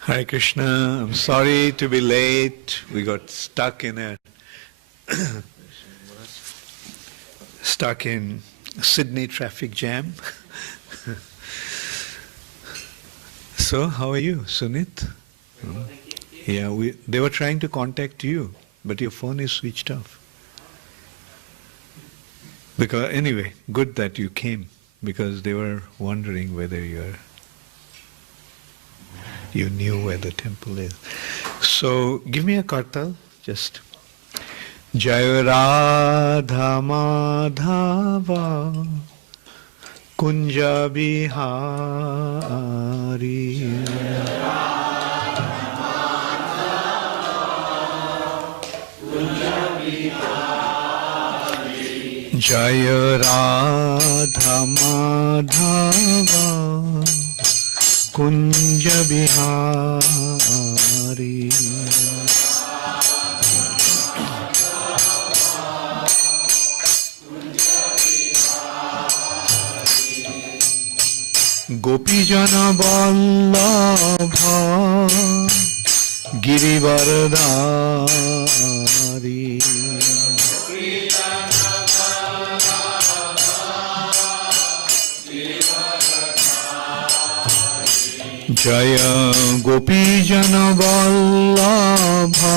Hare Krishna, I'm sorry to be late. We got stuck in Sydney traffic jam. So, how are you, Sunit? Yeah, they were trying to contact you, but your phone is switched off. Because anyway, good that you came, because they were wondering whether you knew where the temple is. So, give me a kartal, just. Jaya Radha Madhava Kunja Bihari Jaya Radha Madhava Kunja Bihari Gopijana Vallabha Girivardhari Jaya Gopijana Vallabha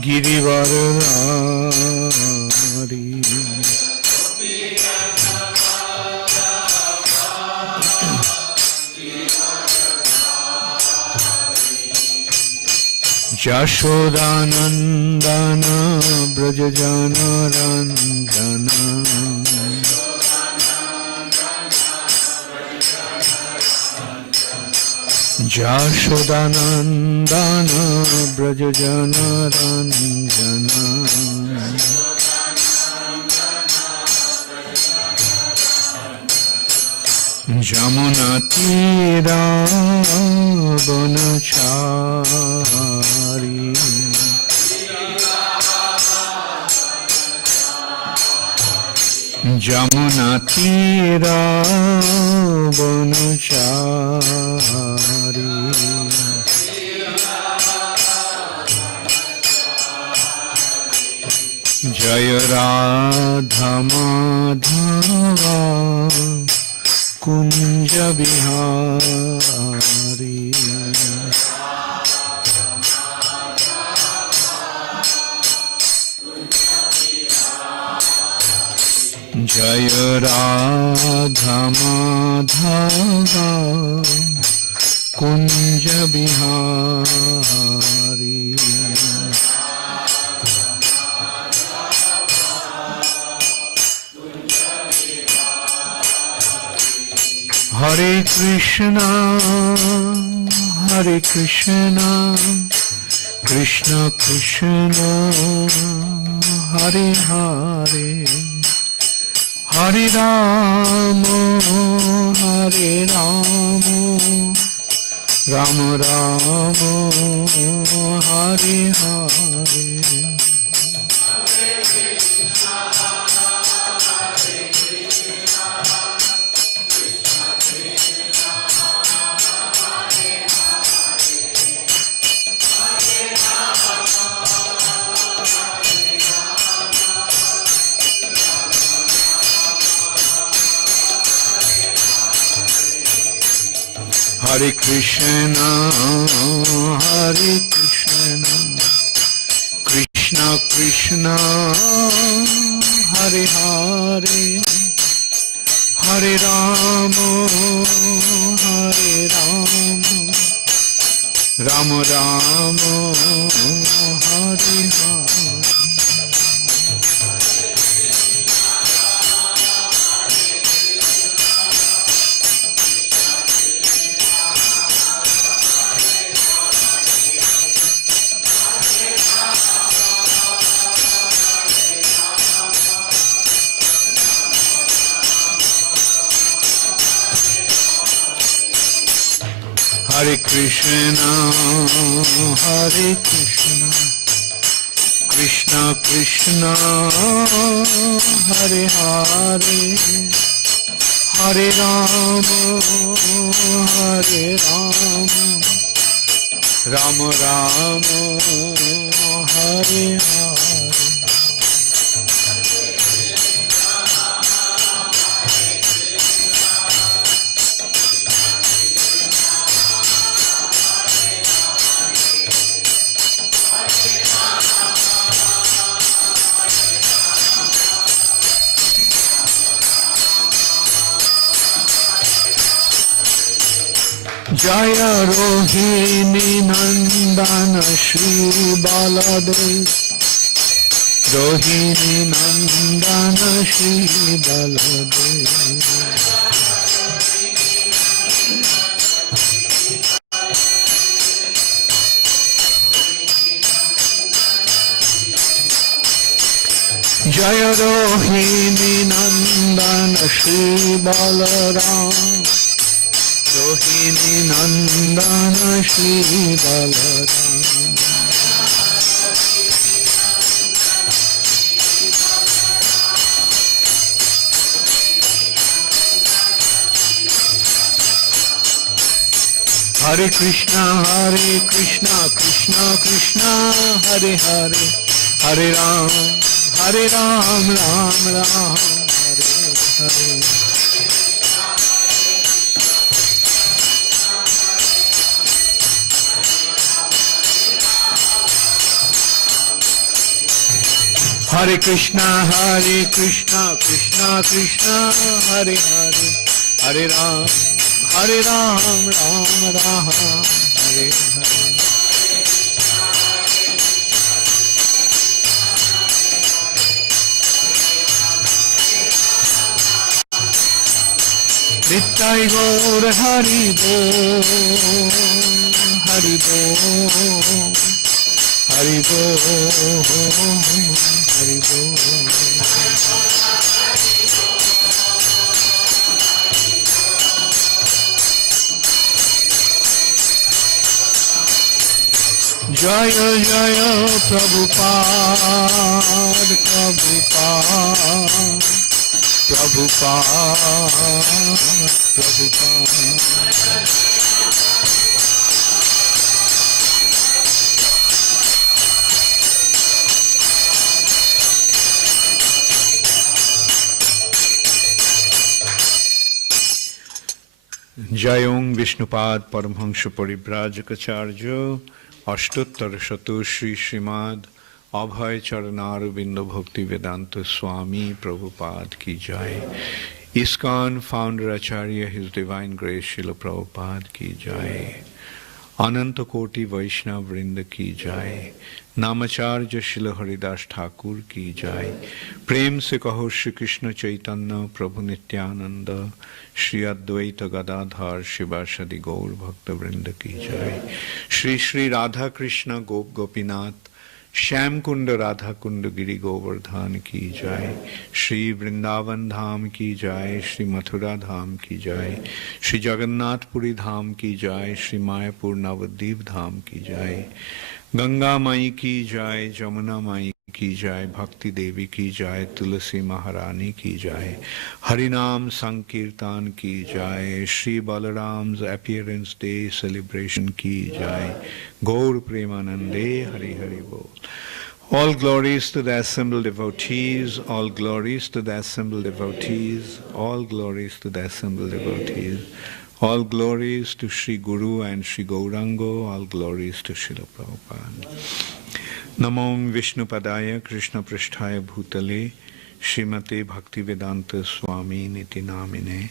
Girivardhari Jashodanandana Brajajana Randana Jashodanandana Brajajana Randana Jamuna Tira Vanachari Jamuna Tira Vanachari Jaya Radha Madhava Kunja Bihari Jaya Radha Madhava Kunja Bihari Hare Krishna, Hare Krishna, Krishna Krishna, Hare Hare, Hare Rama, Hare Rama, Rama Rama, Hare Hare. Hare Krishna, Hare Krishna, Krishna Krishna, Hare Hare, Hare Rama, Hare Rama, Rama Rama, Hare Hare. Hare Krishna, Hare Krishna, Krishna Krishna, Hare Hare, Hare Rama, Hare Rama, Rama Rama, Hare Hare. Jaya Rohini Nandana Shri Baladev, Rohini Nandana Shri Baladev. Jaya Rohini Nandana Shri Balaram, Rohini Nandana Shri Balaram. Hare Krishna, Krishna Krishna, Hare Hare, Hare Ram, Ram Ram, Hare Hare. Hare Krishna, Krishna Krishna, Hare Hare, Hare Ram, Ram Ram, Hare Hare. Nittai Gaur Hari Bol, Hari Bol, Hari Bol, Hari Bol. Jaya Jaya Prabhupada, Prabhupada, Prabhupada, Prabhupada. Jayong Vishnupad Paramhansha Paribrajacacharya Ashtottar Shatu Shri Srimad Abhay Charanaruvinda Bhakti Vedanta Swami Prabhupada Ki Jai. ISKCON Founder Acharya His Divine Grace Srila Prabhupada Ki Jai. Ananta Koti Vaishnav Vrinda Ki Jai. Namacharya Srila Haridas Thakur Ki Jai. Prem Se Kaho Shri Krishna Chaitanya Prabhu Nityananda Shri Advaita Gadadhar Shivasadi Gaur Bhakta Vrinda Ki Jai. Shri Shri Radha Krishna Gopinath Shyam Kunda Radha Kunda Giri Govardhan Ki Jai. Shri Vrindavan Dham Ki Jai. Shri Mathura Dham Ki Jai. Shri Jagannath Puri Dham Ki Jai. Shri Mayapur Navadvip Dham Ki Jai. Ganga Mai Ki Jai. Jamuna Mai Ki Jai. Bhakti Devi Ki Jai. Tulasi Maharani Ki Jai. Harinam Sankirtan Ki Jai. Shri Balaram's Appearance Day Celebration Ki Jai. Gaur Premanande Hari Hari Bol. All glories to the assembled devotees, all glories to the assembled devotees, all glories to the assembled devotees, all glories to Sri Guru and Sri Gaurango, all glories to Srila Prabhupada. Namom Vishnu Padaya Krishna Prasthaya Bhutale Srimate Bhaktivedanta Swami Niti Namine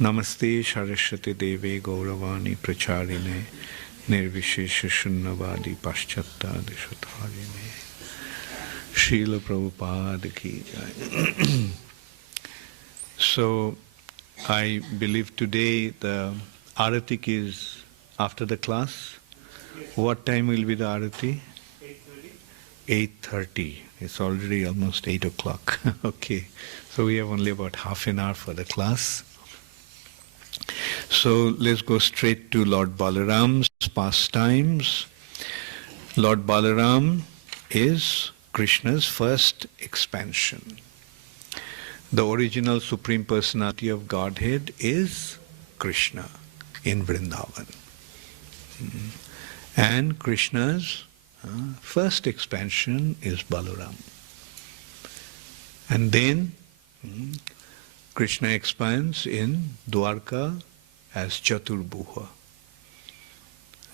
Namaste Saraswati Deve Gauravani Pracharine Nirvishesha Shunnavadi Paschatta Deshatharine. Srila Prabhupada Ki Jai. So, I believe today the Aratik is after the class. What time will be the Arati? 8:30. It's already almost 8 o'clock. Okay. So we have only about half an hour for the class. So let's go straight to Lord Balaram's pastimes. Lord Balaram is Krishna's first expansion. The original Supreme Personality of Godhead is Krishna in Vrindavan. And Krishna's first expansion is Balaram. And then Krishna expands in Dwarka as Chaturbhuja.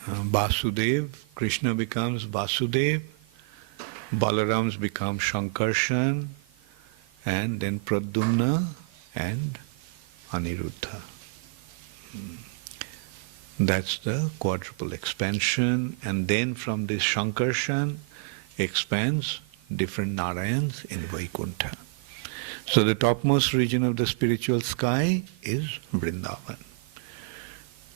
Vasudev, Krishna becomes Vasudev, Balarams become Shankarshan, and then Pradyumna and Aniruddha. That's the quadruple expansion, and then from this Shankarshan expands different Narayans in Vaikuntha. So the topmost region of the spiritual sky is Vrindavan.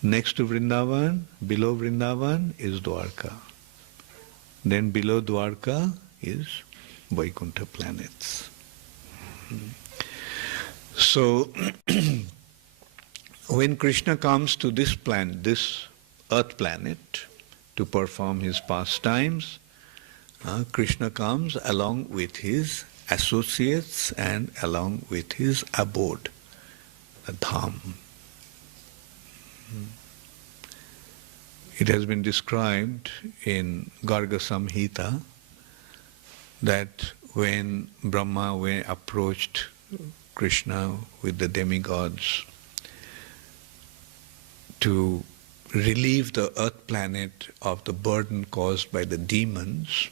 Next to Vrindavan, below Vrindavan is Dwarka. Then below Dwarka is Vaikuntha planets. So when Krishna comes to this planet, this earth planet, to perform his pastimes, Krishna comes along with his associates and along with his abode, the dham. It has been described in Garga Samhita that when Brahma approached Krishna with the demigods to relieve the earth planet of the burden caused by the demons,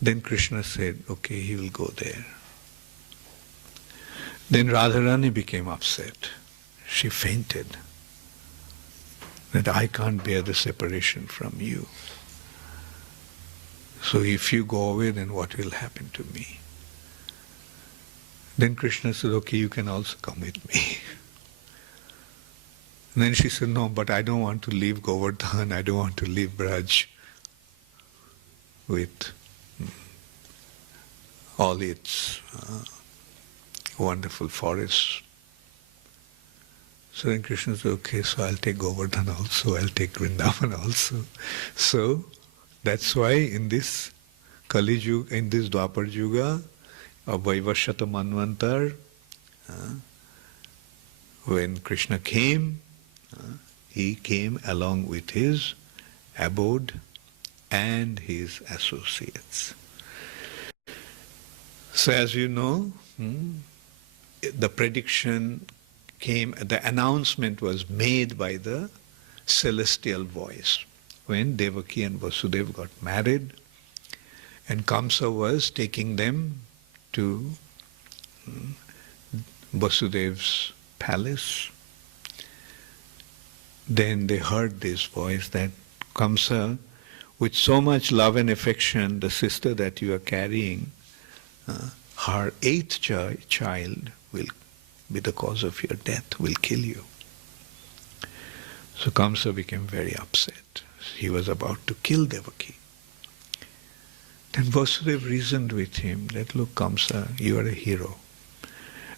then Krishna said, okay, he will go there. Then Radharani became upset. She fainted. That I can't bear the separation from you. So if you go away, then what will happen to me? Then Krishna said, okay, you can also come with me. And then she said, no, but I don't want to leave Govardhan, I don't want to leave Braj with all its wonderful forests. So then Krishna said, okay, so I'll take Govardhan also, I'll take Vrindavan also. So that's why in this Kali Yuga, in this Dwapar Yuga, of Vaivashata Manvantar, when Krishna came, he came along with his abode and his associates. So as you know, the prediction came, the announcement was made by the celestial voice. When Devaki and Vasudeva got married, and Kamsa was taking them to Vasudev's palace, then they heard this voice that Kamsa, with so much love and affection, the sister that you are carrying, her eighth child will be the cause of your death, will kill you. So Kamsa became very upset. He was about to kill Devaki. Then Vasudeva reasoned with him that, look, Kamsa, you are a hero.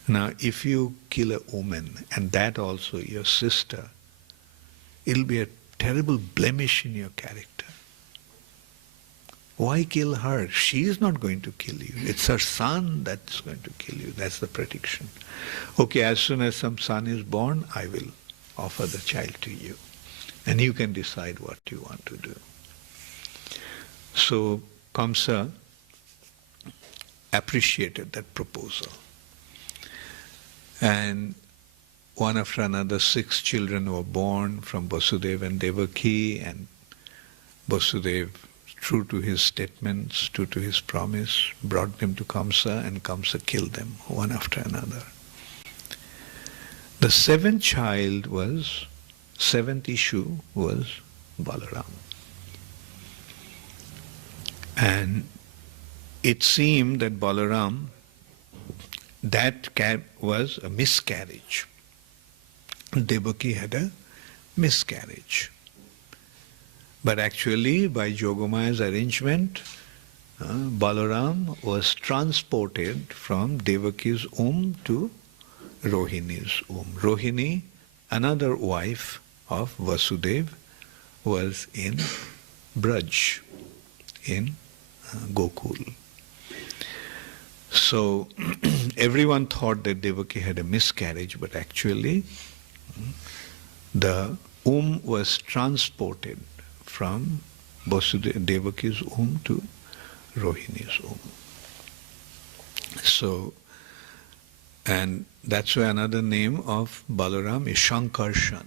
Now, if you kill a woman, and that also your sister, it'll be a terrible blemish in your character. Why kill her? She is not going to kill you. It's her son that's going to kill you. That's the prediction. Okay, as soon as some son is born, I will offer the child to you. And you can decide what you want to do. So Kamsa appreciated that proposal. And one after another, 6 children were born from Vasudeva and Devaki, and Vasudeva, true to his statements, true to his promise, brought them to Kamsa, and Kamsa killed them one after another. The 7th child was, 7th issue was Balaram. And it seemed that Balaram, that was a miscarriage. Devaki had a miscarriage. But actually, by Jogomaya's arrangement, Balaram was transported from Devaki's womb to Rohini's womb. Rohini, another wife of Vasudeva, was in Braj, in Gokul. So everyone thought that Devaki had a miscarriage, but actually the womb was transported from Devaki's womb to Rohini's womb. So, and that's why another name of Balaram is Shankarshan.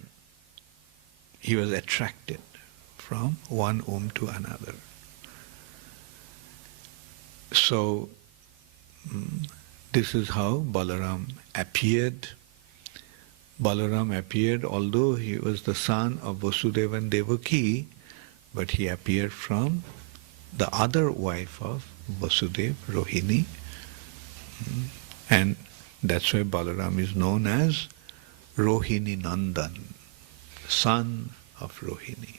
He was attracted from one womb to another. So, this is how Balaram appeared. Balaram appeared, although he was the son of Vasudeva and Devaki, but he appeared from the other wife of Vasudeva, Rohini. And that's why Balaram is known as Rohini Nandan, son of Rohini.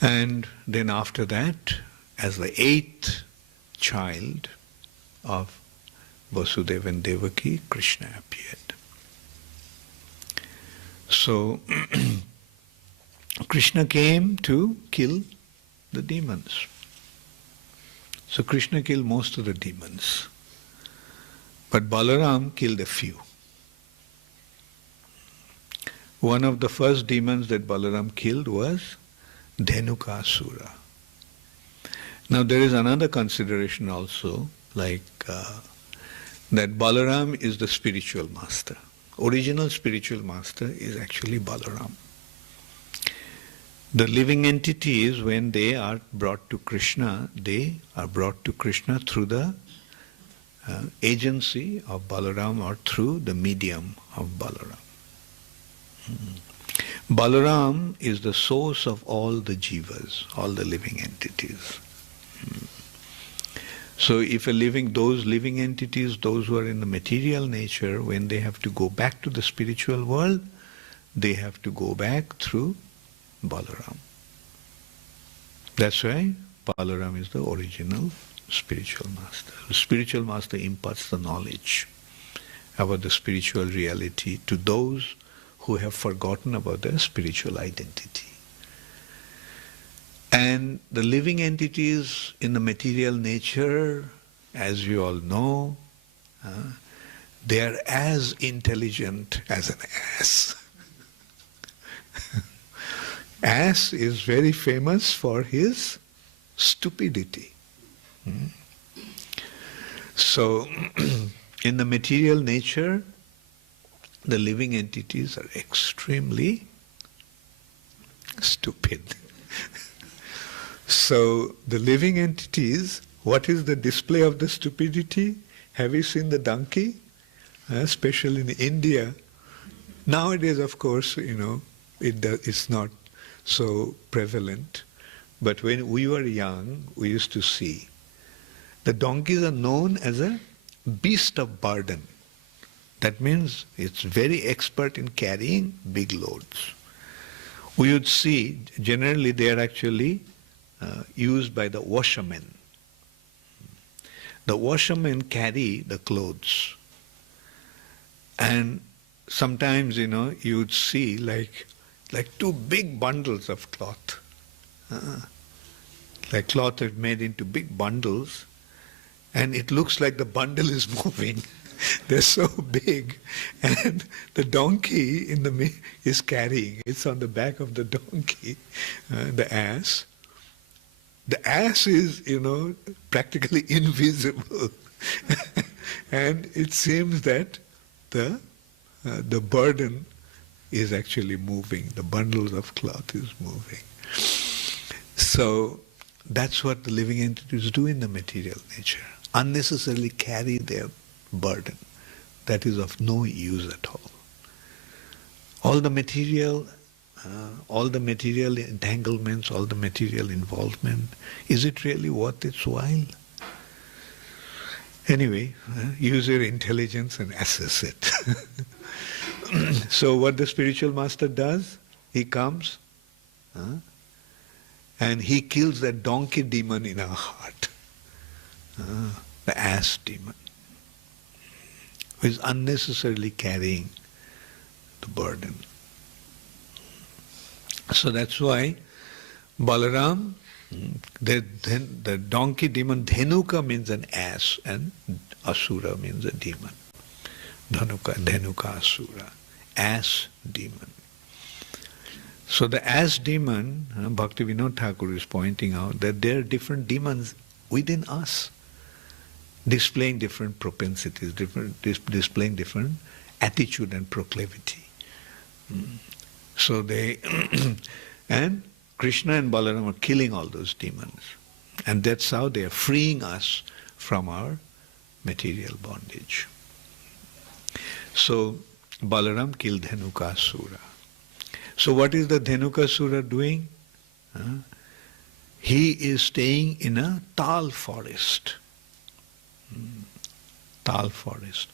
And then after that, as the 8th child of Vasudeva and Devaki, Krishna appeared. So, Krishna came to kill the demons. So Krishna killed most of the demons. But Balaram killed a few. One of the first demons that Balaram killed was Dhenukasura. Now there is another consideration also, like that Balaram is the spiritual master. Original spiritual master is actually Balaram. The living entities, when they are brought to Krishna, they are brought to Krishna through the agency of Balaram or through the medium of Balaram. Balaram is the source of all the jivas, all the living entities. So if those living entities, those who are in the material nature, when they have to go back to the spiritual world, they have to go back through Balaram. That's why Balaram is the original spiritual master. The spiritual master imparts the knowledge about the spiritual reality to those who have forgotten about their spiritual identity. And the living entities in the material nature, as you all know, they are as intelligent as an ass. Ass is very famous for his stupidity. So, in the material nature, the living entities are extremely stupid. So, the living entities, what is the display of the stupidity? Have you seen the donkey? Especially in India. Nowadays, of course, it's not so prevalent. But when we were young, we used to see. The donkeys are known as a beast of burden. That means it's very expert in carrying big loads. We would see, generally they are actually used by the washermen. The washermen carry the clothes. And sometimes, you would see like 2 big bundles of cloth. Like cloth is made into big bundles, and it looks like the bundle is moving. They're so big, and the donkey is carrying. It's on the back of the donkey, the ass. The ass is, practically invisible, and it seems that the burden is actually moving. The bundles of cloth is moving. So that's what the living entities do in the material nature. Unnecessarily carry their burden. That is of no use at all. All the material entanglements, all the material involvement, is it really worth its while? Anyway, use your intelligence and assess it. So what the spiritual master does, he comes and he kills that donkey demon in our heart, the ass demon, who is unnecessarily carrying the burden. So that's why Balaram The donkey demon, Dhenuka means an ass, and Asura means a demon. Dhenuka Asura, ass demon. So the ass demon, Bhaktivinoda Thakur is pointing out that there are different demons within us, displaying different propensities, displaying different attitude and proclivity. So they, and Krishna and Balaram are killing all those demons. And that's how they are freeing us from our material bondage. So Balaram killed Dhenukasura. So what is the Dhenukasura doing? He is staying in a tal forest. Tal forest.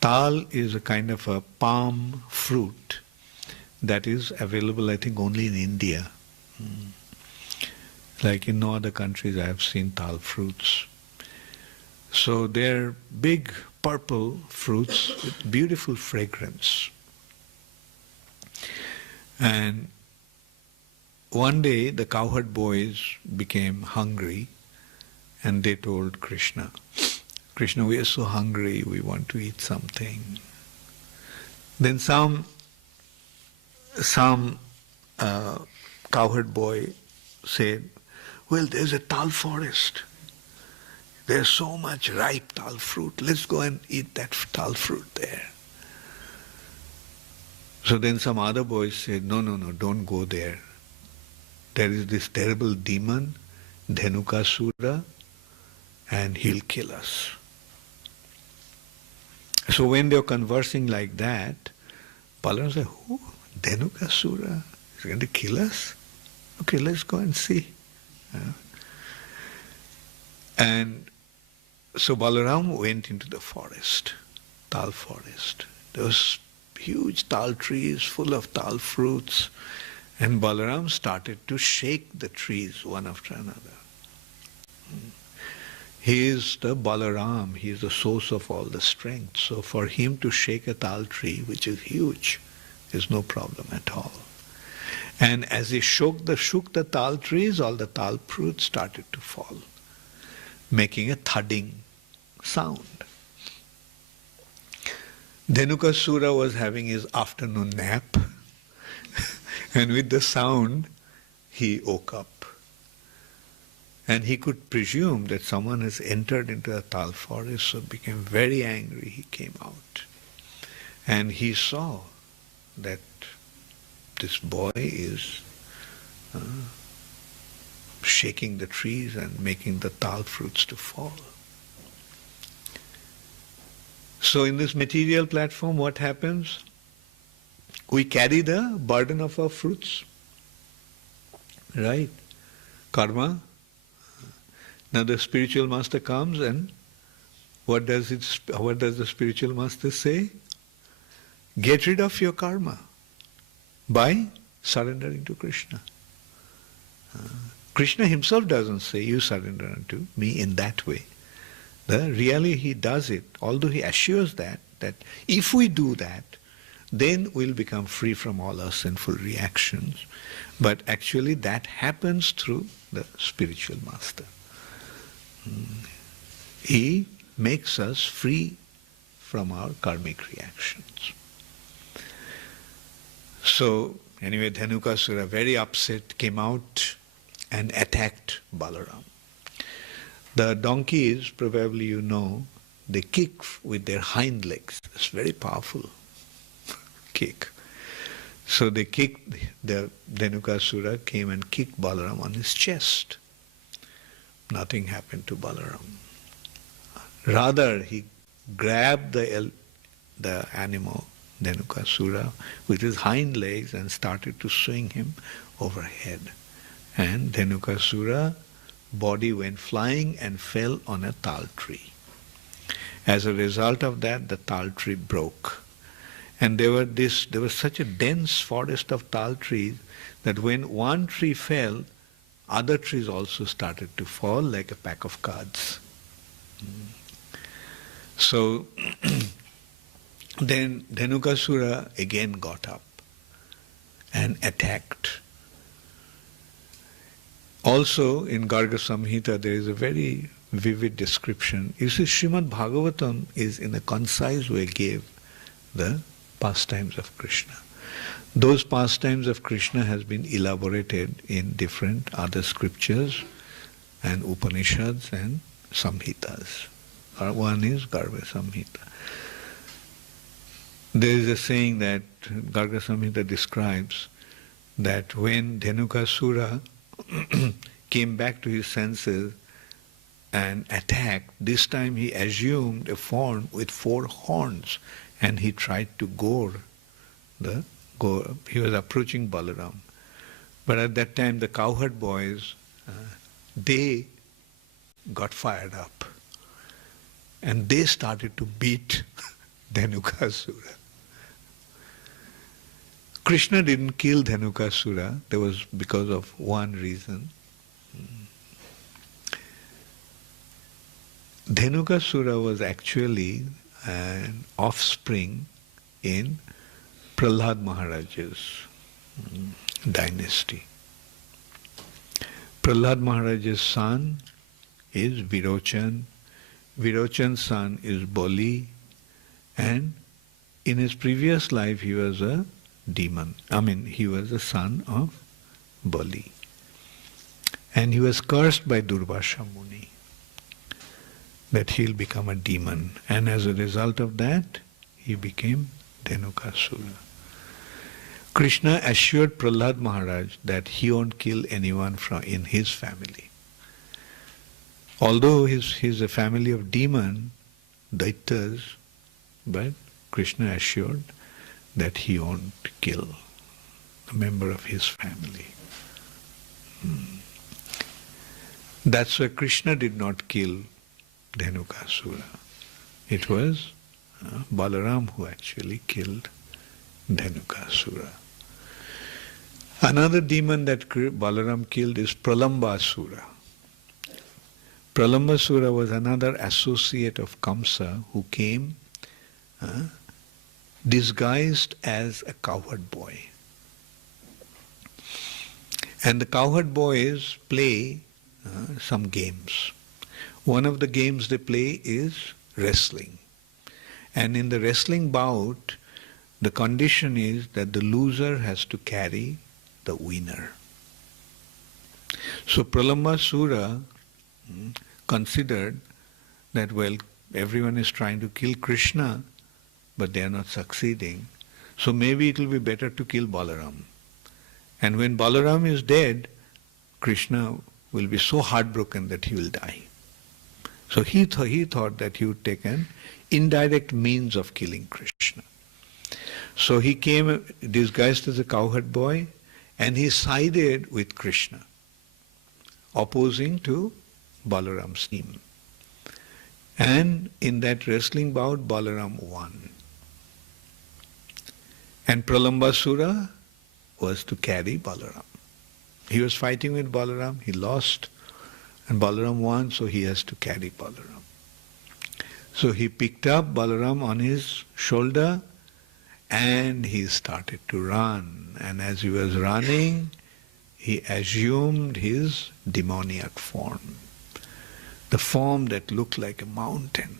Tal is a kind of a palm fruit that is available, I think, only in India. Like in no other countries I have seen tal fruits. So they're big purple fruits with beautiful fragrance. And one day the cowherd boys became hungry and they told Krishna, Krishna, we are so hungry, we want to eat something. Then some cowherd boy said, well, there's a tal forest. There's so much ripe tal fruit. Let's go and eat that tal fruit there. So then some other boys said, no, don't go there. There is this terrible demon, Dhenukasura, and he'll kill us. So when they were conversing like that, Balaram said, who? Dhenukasura is going to kill us? Okay, let's go and see. And so Balaram went into the forest, tal forest. There was huge tal trees full of tal fruits, and Balaram started to shake the trees one after another. He is the Balaram, he is the source of all the strength. So for him to shake a tal tree, which is huge, is no problem at all. And as he shook the tal trees, all the tal fruits started to fall, making a thudding sound. Dhenukasura was having his afternoon nap, and with the sound, he woke up. And he could presume that someone has entered into the tal forest, so became very angry. He came out. And he saw that this boy is shaking the trees and making the tal fruits to fall. So in this material platform, what happens? We carry the burden of our fruits, right? Karma. Now the spiritual master comes, and what does the spiritual master say? Get rid of your karma by surrendering to Krishna. Krishna himself doesn't say, you surrender unto me in that way. Really he does it, although he assures that if we do that, then we'll become free from all our sinful reactions. But actually that happens through the spiritual master. He makes us free from our karmic reactions. So anyway, Dhenukasura, very upset, came out and attacked Balaram. The donkeys, probably you know, they kick with their hind legs. It's very powerful kick. So they kicked, the Dhenukasura came and kicked Balaram on his chest. Nothing happened to Balaram. Rather, he grabbed the animal, Dhenukasura, with his hind legs and started to swing him overhead. And Dhenukasura body went flying and fell on a tal tree. As a result of that, the tal tree broke. And there was such a dense forest of tal trees that when one tree fell, other trees also started to fall like a pack of cards. So then Dhenukasura again got up and attacked. Also in Garga Samhita there is a very vivid description. You see, Srimad Bhagvatam is in a concise way gave the pastimes of Krishna. Those pastimes of Krishna has been elaborated in different other scriptures and Upanishads and Samhitas. One is Garga Samhita. There is a saying that Garga Samhita describes that when Dhenukasura came back to his senses and attacked, this time he assumed a form with 4 horns and he tried to gore. He was approaching Balaram. But at that time the cowherd boys, they got fired up and they started to beat Dhenukasura. Krishna didn't kill Dhenukasura. There was because of one reason. Dhenukasura was actually an offspring in Prahlad Maharaj's dynasty. Prahlad Maharaj's son is Virochan. Virochan's son is Bali, and in his previous life he was a demon. He was the son of Bali. And he was cursed by Durvasha Muni that he'll become a demon. And as a result of that, he became Dhenukasura. Krishna assured Prahlad Maharaj that he won't kill anyone in his family. Although he's a family of demon, Daityas, but Krishna assured that he won't kill a member of his family. That's why Krishna did not kill Dhenukasura. It was Balaram who actually killed Dhenukasura. Another demon that Balaram killed is Pralambasura. Pralambasura was another associate of Kamsa who came disguised as a cowherd boy. And the cowherd boys play some games. One of the games they play is wrestling. And in the wrestling bout, the condition is that the loser has to carry the winner. So Pralambasura considered that, well, everyone is trying to kill Krishna, but they are not succeeding. So maybe it will be better to kill Balaram. And when Balaram is dead, Krishna will be so heartbroken that he will die. So he thought that he would take an indirect means of killing Krishna. So he came disguised as a cowherd boy and he sided with Krishna, opposing to Balaram's team. And in that wrestling bout, Balaram won. And Pralambasura was to carry Balaram. He was fighting with Balaram, he lost, and Balaram won, so he has to carry Balaram. So he picked up Balaram on his shoulder and he started to run. And as he was running, he assumed his demoniac form, the form that looked like a mountain.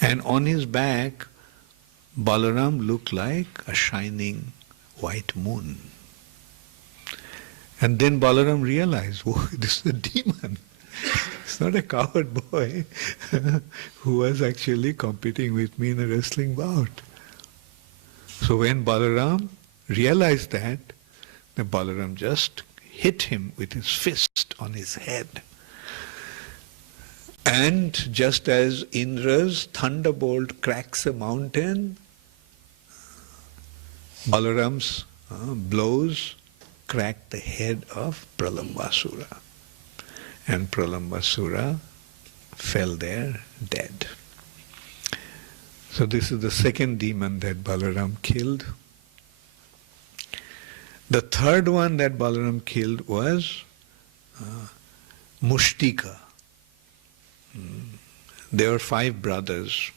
And on his back, Balaram looked like a shining white moon. And then Balaram realized, oh, this is a demon. It's not a coward boy who was actually competing with me in a wrestling bout. So when Balaram realized that, the Balaram just hit him with his fist on his head. And just as Indra's thunderbolt cracks a mountain, Balaram's blows cracked the head of Pralambasura. And Pralambasura fell there dead. So this is the second demon that Balaram killed. The third one that Balaram killed was Mushtika. There were 5 brothers.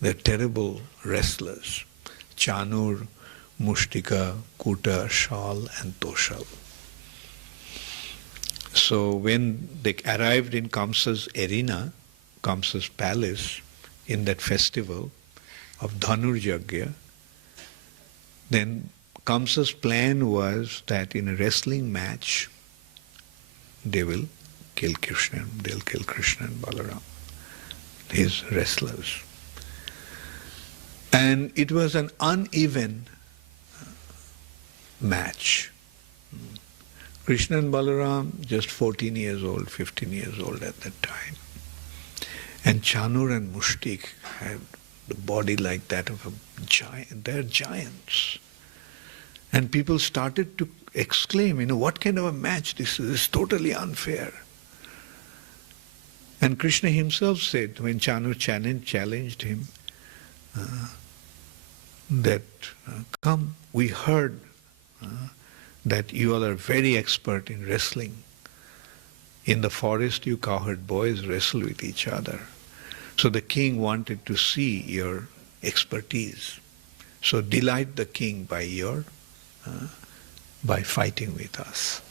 They're terrible wrestlers. Chanur, Mushtika, Kuta, Shal and Toshal. So when they arrived in Kamsa's arena, Kamsa's palace, in that festival of Dhanurjagya, then Kamsa's plan was that in a wrestling match, they will kill Krishna, they'll kill Krishna and Balaram, his wrestlers. And it was an uneven match. Krishna and Balaram, just 14 years old, 15 years old at that time. And Chanur and Mushtik had the body like that of a giant. They're giants. And people started to exclaim, what kind of a match this is? It's totally unfair. And Krishna himself said, when Chanur challenged him, that, come, we heard that you all are very expert in wrestling. In the forest, you cowherd boys wrestle with each other. So the king wanted to see your expertise. So delight the king by fighting with us.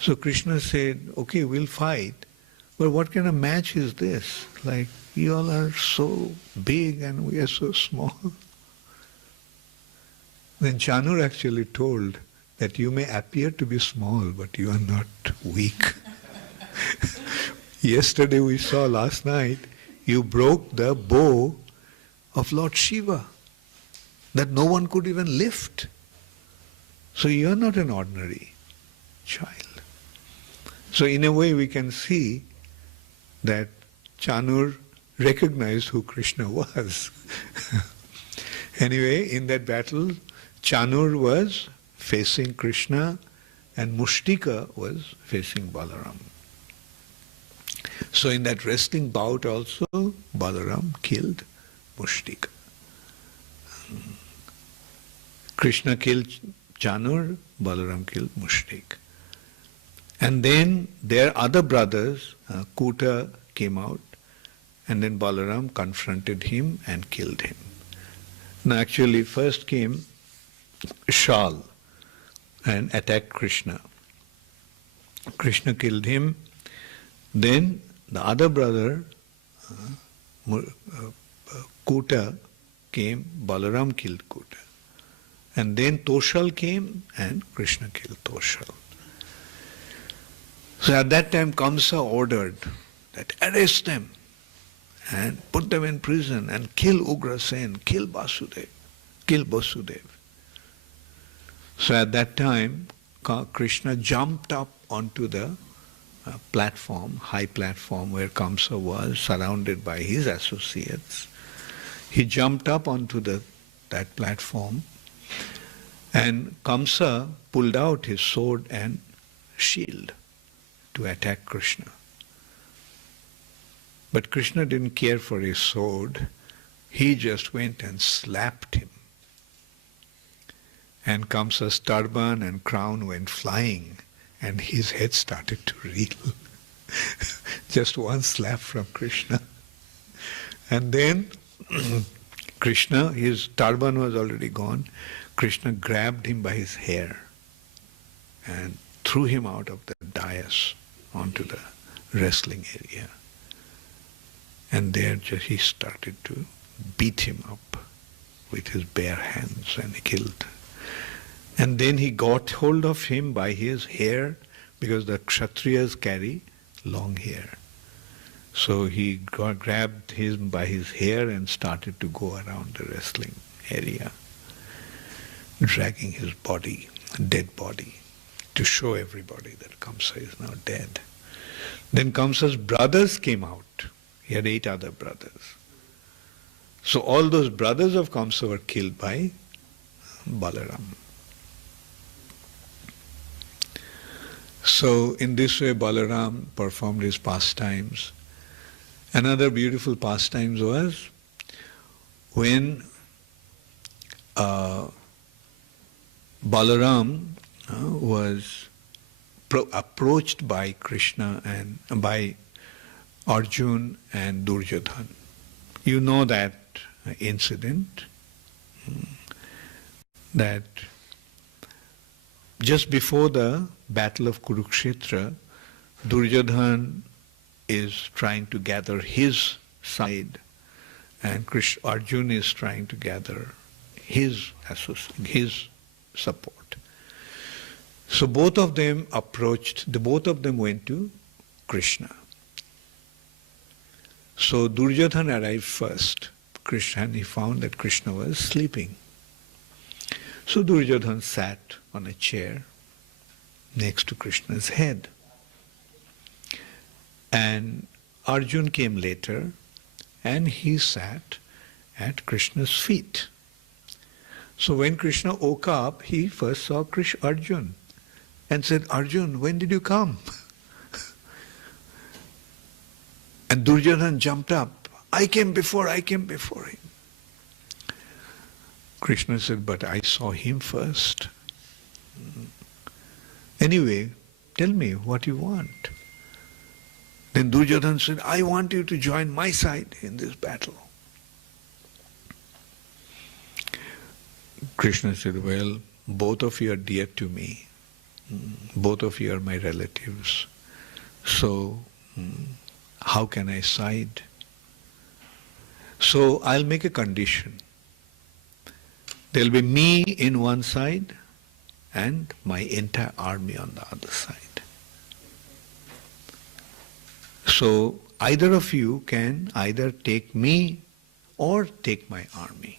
So Krishna said, okay, we'll fight, but what kind of match is this? Like, you all are so big and we are so small. Then Chanur actually told that you may appear to be small, but you are not weak. Yesterday we saw, last night, you broke the bow of Lord Shiva that no one could even lift. So you are not an ordinary child. So in a way we can see that Chanur recognized who Krishna was. Anyway, in that battle, Chanur was facing Krishna and Mushtika was facing Balaram. So in that wrestling bout also, Balaram killed Mushtika. Krishna killed Chanur, Balaram killed Mushtik. And then their other brothers, Kuta, came out, and then Balaram confronted him and killed him. Now actually first came Shal and attacked Krishna. Krishna killed him. Then the other brother, Kuta, came, Balaram killed Kuta. And then Toshal came and Krishna killed Toshal. So at that time Kamsa ordered that arrest them and put them in prison and kill Ugrasen, kill Vasudev, kill Vasudev. So at that time Krishna jumped up onto the platform, high platform where Kamsa was, surrounded by his associates. He jumped up onto that platform, and Kamsa pulled out his sword and shield to attack Krishna. But Krishna didn't care for his sword. He just went and slapped him. And Kamsa's turban and crown went flying, and his head started to reel. Just one slap from Krishna. And then Krishna, his turban was already gone, Krishna grabbed him by his hair and threw him out of the dais onto the wrestling area. And there he started to beat him up with his bare hands, and he killed. And then he got hold of him by his hair, because the Kshatriyas carry long hair. So he grabbed him by his hair and started to go around the wrestling area, dragging his body, dead body, to show everybody that Kamsa is now dead. Then Kamsa's brothers came out. He had 8 other brothers. So all those brothers of Kamsa were killed by Balaram. So in this way Balaram performed his pastimes. Another beautiful pastime was when Balaram was approached by Krishna and by Arjun and Duryodhan. You know that incident. that just before the battle of Kurukshetra, Duryodhana is trying to gather his side, and Arjuna is trying to gather his support. So both of them went to Krishna. So Duryodhana arrived first, and he found that Krishna was sleeping. So Duryodhana sat on a chair next to Krishna's head. And Arjuna came later, and he sat at Krishna's feet. So when Krishna woke up, he first saw Arjuna and said, "Arjuna, when did you come?" And Duryodhana jumped up. I came before him." Krishna said, "But I saw him first. Anyway, tell me what you want." Then Duryodhana said, "I want you to join my side in this battle." Krishna said, "Well, both of you are dear to me. Both of you are my relatives. So, how can I side? So, I'll make a condition. There'll be me in one side and my entire army on the other side. So, either of you can either take me or take my army.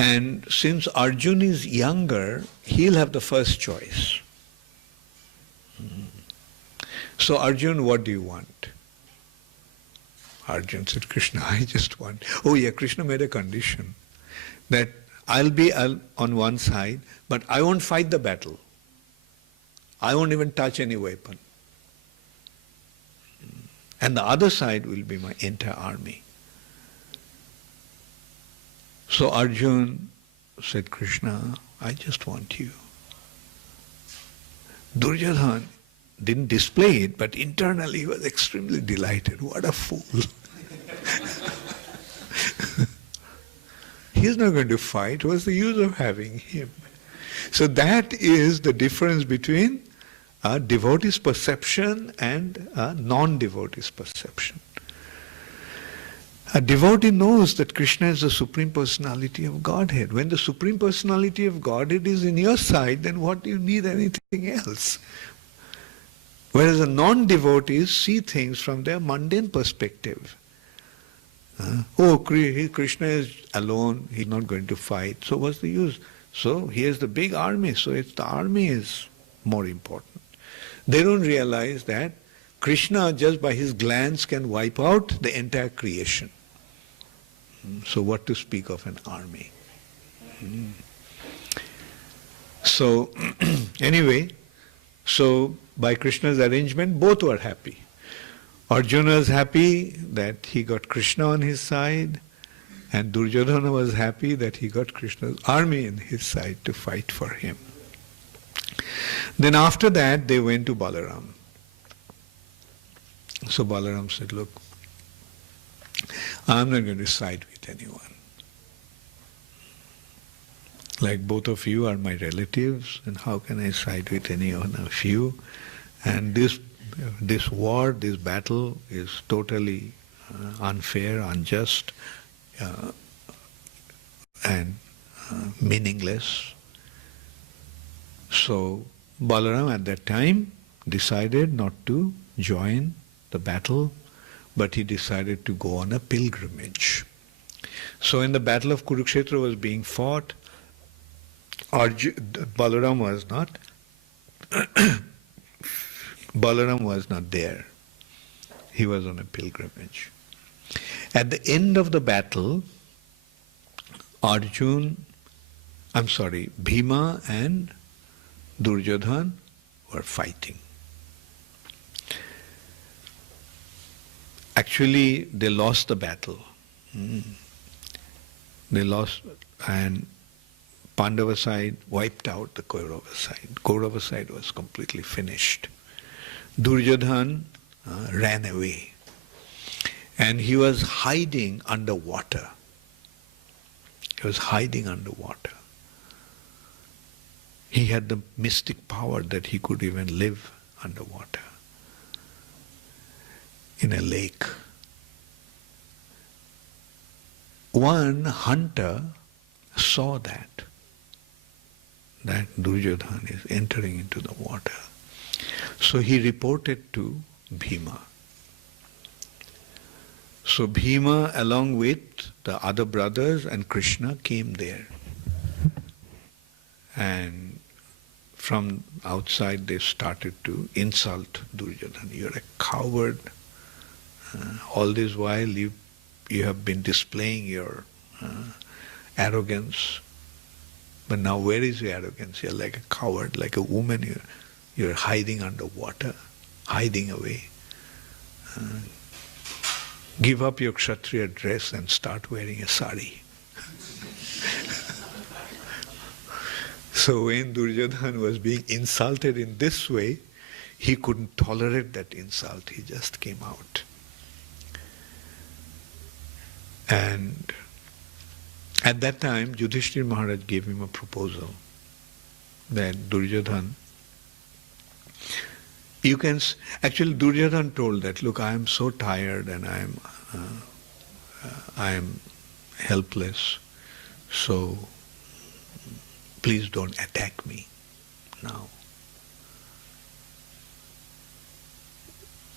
And since Arjuna is younger, he'll have the first choice. So Arjuna, what do you want?" Arjuna said, "Krishna, I just want..." Oh yeah, Krishna made a condition that I'll be on one side, but I won't fight the battle. I won't even touch any weapon. And the other side will be my entire army. So Arjuna said, "Krishna, I just want you." Duryodhana didn't display it, but internally he was extremely delighted. What a fool. He's not going to fight. What's the use of having him? So that is the difference between a devotee's perception and a non-devotee's perception. A devotee knows that Krishna is the Supreme Personality of Godhead. When the Supreme Personality of Godhead is in your side, then what do you need anything else? Whereas the non-devotees see things from their mundane perspective. Krishna is alone, he's not going to fight, so what's the use? So he has the big army, so the army is more important. They don't realize that Krishna, just by his glance, can wipe out the entire creation. So what to speak of an army? So anyway, so by Krishna's arrangement, both were happy. Arjuna was happy that he got Krishna on his side, and Duryodhana was happy that he got Krishna's army in his side to fight for him. Then after that, they went to Balaram. So Balaram said, "Look, I'm not going to side with anyone. Like both of you are my relatives, and how can I side with any one of you? And this war, this battle is totally unfair, unjust, and meaningless." So Balaram at that time decided not to join the battle, but he decided to go on a pilgrimage. So when the battle of Kurukshetra was being fought, Balaram was not there. He was on a pilgrimage. At the end of the battle, Bhima and Duryodhana were fighting. Actually, they lost the battle. They lost, and Pandava side wiped out the Kaurava side. Kaurava side was completely finished. Duryodhana ran away, and he was hiding underwater. He was hiding underwater. He had the mystic power that he could even live underwater in a lake. One hunter saw that Duryodhana is entering into the water. So he reported to Bhima. So Bhima, along with the other brothers and Krishna, came there. And from outside they started to insult Duryodhana. You're a coward. All this while you have been displaying your arrogance. But now where is your arrogance? You're like a coward, like a woman. You're hiding underwater, hiding away. Give up your Kshatriya dress and start wearing a sari. So when Duryodhana was being insulted in this way, he couldn't tolerate that insult. He just came out. And at that time, Yudhishthira Maharaj gave him a proposal that Duryodhana, actually Duryodhana told that, look, I am so tired and I am helpless, so please don't attack me now.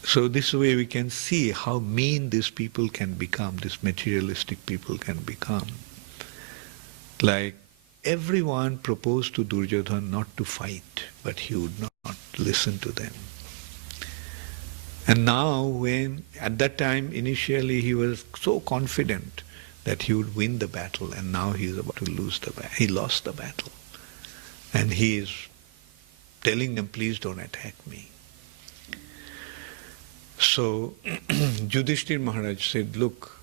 So this way we can see how mean these people can become, these materialistic people can become. Like everyone proposed to Duryodhana not to fight, but he would not listen to them. And now at that time, initially he was so confident that he would win the battle, and now he is about to lose the battle. He lost the battle. And he is telling them, please don't attack me. So Yudhishthira Maharaj said, look,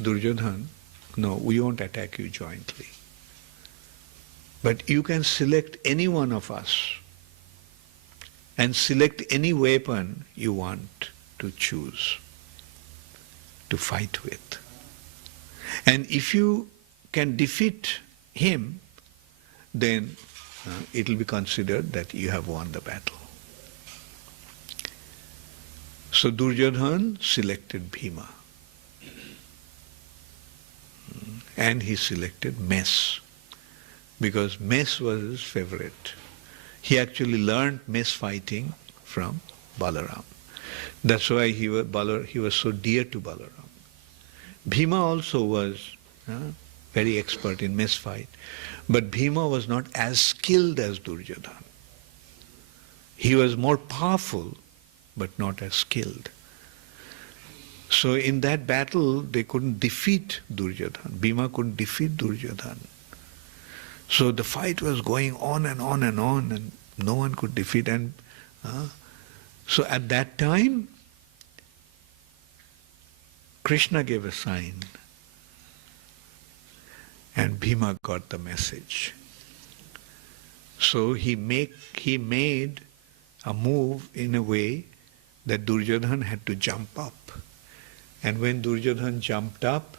Duryodhana, no, we won't attack you jointly. But you can select any one of us and select any weapon you want to choose to fight with. And if you can defeat him, then it will be considered that you have won the battle. So Duryodhana selected Bhima. And he selected mess, because mess was his favorite. He actually learned mess fighting from Balaram. That's why he was so dear to Balaram. Bhima also was very expert in mess fight, but Bhima was not as skilled as Duryodhana. He was more powerful, but not as skilled. So in that battle, they couldn't defeat Duryodhana. Bhima couldn't defeat Duryodhana. So the fight was going on and on and on, and no one could defeat. And so at that time, Krishna gave a sign, and Bhima got the message. So he made a move in a way that Duryodhana had to jump up. And when Duryodhana jumped up,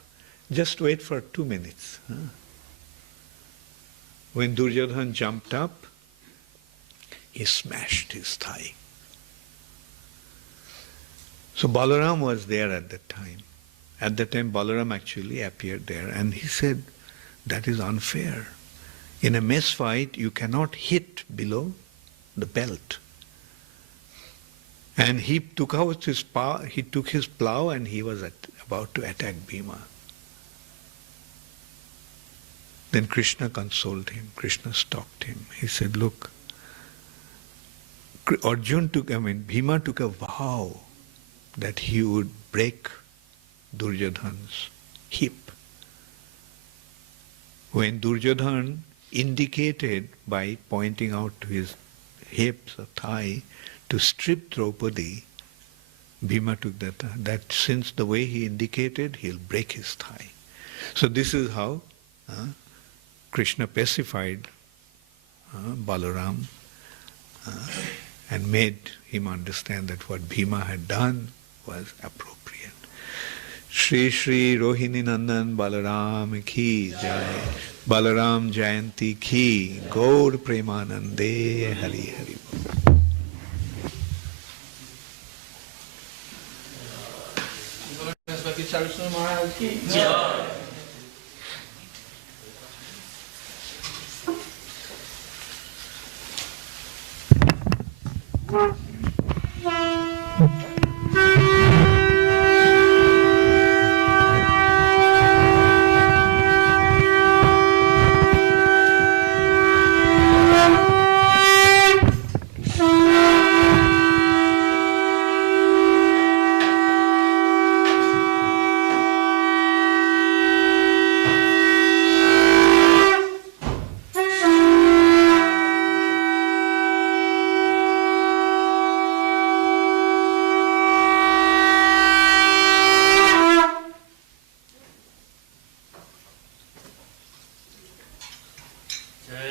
just wait for 2 minutes. When Duryodhana jumped up, he smashed his thigh. So Balaram was there at that time. At that time, Balaram actually appeared there, and he said, that is unfair. In a mess fight, you cannot hit below the belt. And he took out his plow and he was about to attack Bhima. Then Krishna consoled him. Krishna stopped him. He said, look, Bhima took a vow that he would break Duryodhana's hip. When Duryodhana indicated by pointing out to his hips or thigh to strip Draupadi, Bhima took that since the way he indicated, he'll break his thigh. So this is how Krishna pacified Balaram and made him understand that what Bhima had done was appropriate. Shri Shri Rohini Nandan Balaram Ki Jai, Balaram Jayanti Ki, Gaur Premanande Hari Hari. Bhakti Charu Swami ki jai.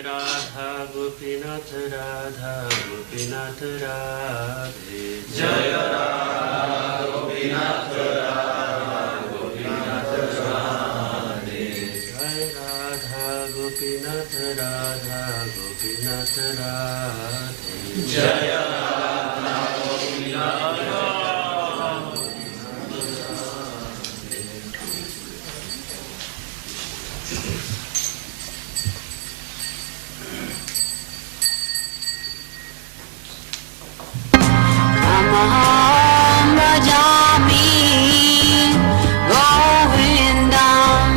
Radha Gopinath Radha Gopinath Radhe Jai Radha Gopinath Radha Gopinath Radhe Jai Radha Gopinath Radha Gopinath Radhe Jai Radha Gopinath Radha. Aham bhajami Govindam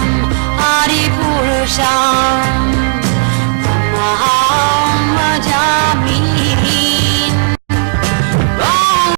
Hari Purusham